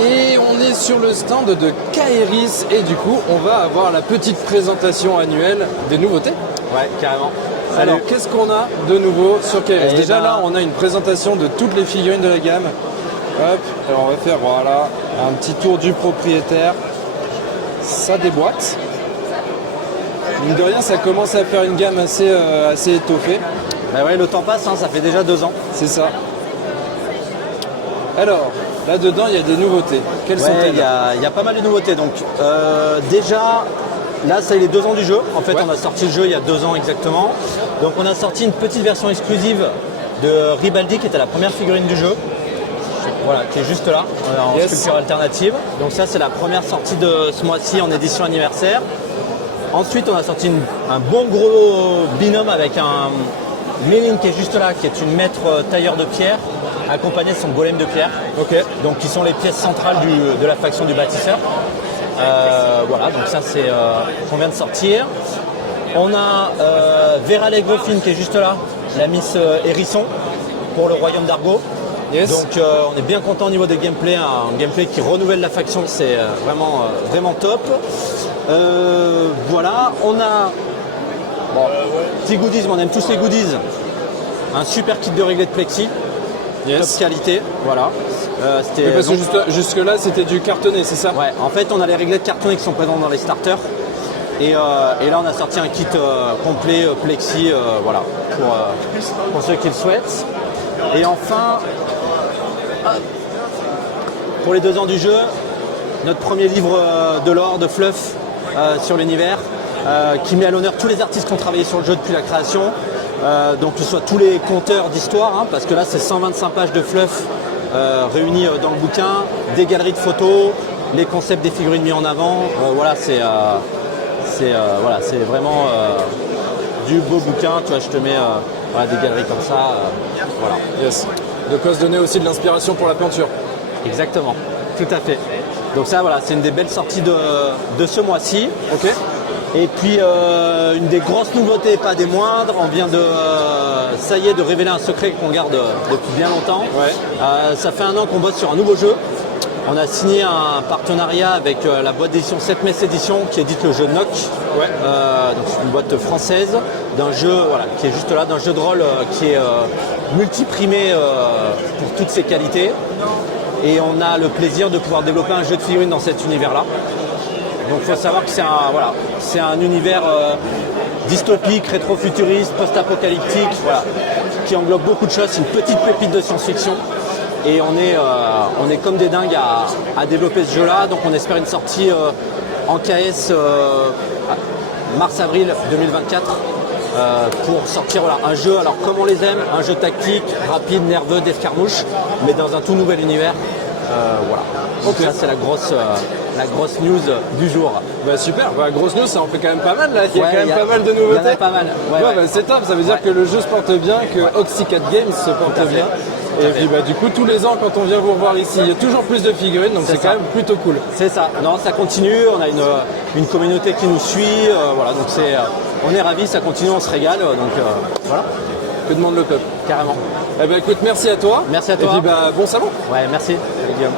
Et on est sur le stand de Kaeris et du coup on va avoir la petite présentation annuelle des nouveautés. Ouais, carrément. Alors qu'est-ce qu'on a de nouveau sur Kaeris? Déjà là on a une présentation de toutes les figurines de la gamme. Hop, alors on va faire voilà un petit tour du propriétaire. Ça déboîte. Mine de rien ça commence à faire une gamme assez étoffée. Bah ouais, le temps passe, hein, ça fait déjà 2 ans. C'est ça. Alors, là-dedans, il y a des nouveautés. Quelles sont-elles? Il y a pas mal de nouveautés. Donc, déjà, là, c'est les 2 ans du jeu. En fait, Ouais. on a sorti le jeu il y a 2 ans exactement. Donc, on a sorti une petite version exclusive de Ribaldi, qui était la première figurine du jeu. Voilà, qui est juste là, en sculpture alternative. Donc ça, c'est la première sortie de ce mois-ci en édition anniversaire. Ensuite, on a sorti un bon gros binôme avec un Méline qui est juste là, qui est une maître tailleur de pierre, accompagné de son golem de pierre. Ok. Donc qui sont les pièces centrales de la faction du bâtisseur. Voilà, donc ça c'est qu'on vient de sortir. On a Vera Legrofin qui est juste là, la Miss Hérisson pour le royaume d'Argo. Yes. Donc on est bien content au niveau des gameplay, un gameplay qui renouvelle la faction, c'est vraiment top. Voilà, on a petit goodies, on aime tous les goodies. Un super kit de réglé de plexi, top qualité, voilà. Mais parce que jusque là c'était du cartonné, c'est ça? Ouais, en fait on a les réglés de cartonné qui sont présents dans les starters. Et là on a sorti un kit complet plexi, voilà, pour ceux qui le souhaitent. Et enfin, pour les 2 ans du jeu, notre premier livre de lore, de fluff sur l'univers, qui met à l'honneur tous les artistes qui ont travaillé sur le jeu depuis la création. Donc que ce soit tous les conteurs d'histoire, hein, parce que là c'est 125 pages de fluff réunis dans le bouquin, des galeries de photos, les concepts des figurines mis en avant. Voilà, c'est vraiment du beau bouquin. Tu vois, je te mets des galeries comme ça. Voilà. Yes. De quoi se donner aussi de l'inspiration pour la peinture. Exactement, tout à fait. Donc ça, voilà, c'est une des belles sorties de ce mois-ci. Ok. Et puis une des grosses nouveautés, pas des moindres, on vient ça y est, de révéler un secret qu'on garde depuis bien longtemps. Ouais. Ça fait 1 an qu'on bosse sur un nouveau jeu. On a signé un partenariat avec la boîte d'édition 7 Mess Édition qui édite le jeu Nock. Ouais. Donc c'est une boîte française d'un jeu qui est juste là, d'un jeu de rôle qui est multiprimé pour toutes ses qualités. Et on a le plaisir de pouvoir développer un jeu de figurines dans cet univers-là. Donc il faut savoir que c'est un univers dystopique, rétro-futuriste, post-apocalyptique, voilà, qui englobe beaucoup de choses. C'est une petite pépite de science-fiction. Et on est comme des dingues à développer ce jeu-là. Donc on espère une sortie en KS mars-avril 2024 pour sortir un jeu, alors comme on les aime, un jeu tactique, rapide, nerveux, d'escarmouche, mais dans un tout nouvel univers. Voilà. Donc ça c'est la grosse news du jour. Bah super, bah, grosse news, ça en fait quand même pas mal là, il y a Ouais, quand même pas mal de Il y nouveautés. en a pas mal. Ouais. Bah, c'est top, ça veut dire que le jeu se porte bien, que Oxycat Games se porte Tout à fait. bien. Et puis bah, du coup tous les ans quand on vient vous revoir ici, il y a toujours plus de figurines, donc c'est quand même plutôt cool. C'est ça, non ça continue, on a une communauté qui nous suit, voilà, donc on est ravis, ça continue, on se régale, donc voilà. Que demande le peuple? Carrément. Eh ben écoute, merci à toi. Merci à toi. Et puis bah, bon salon. Ouais, merci. Salut, Guillaume.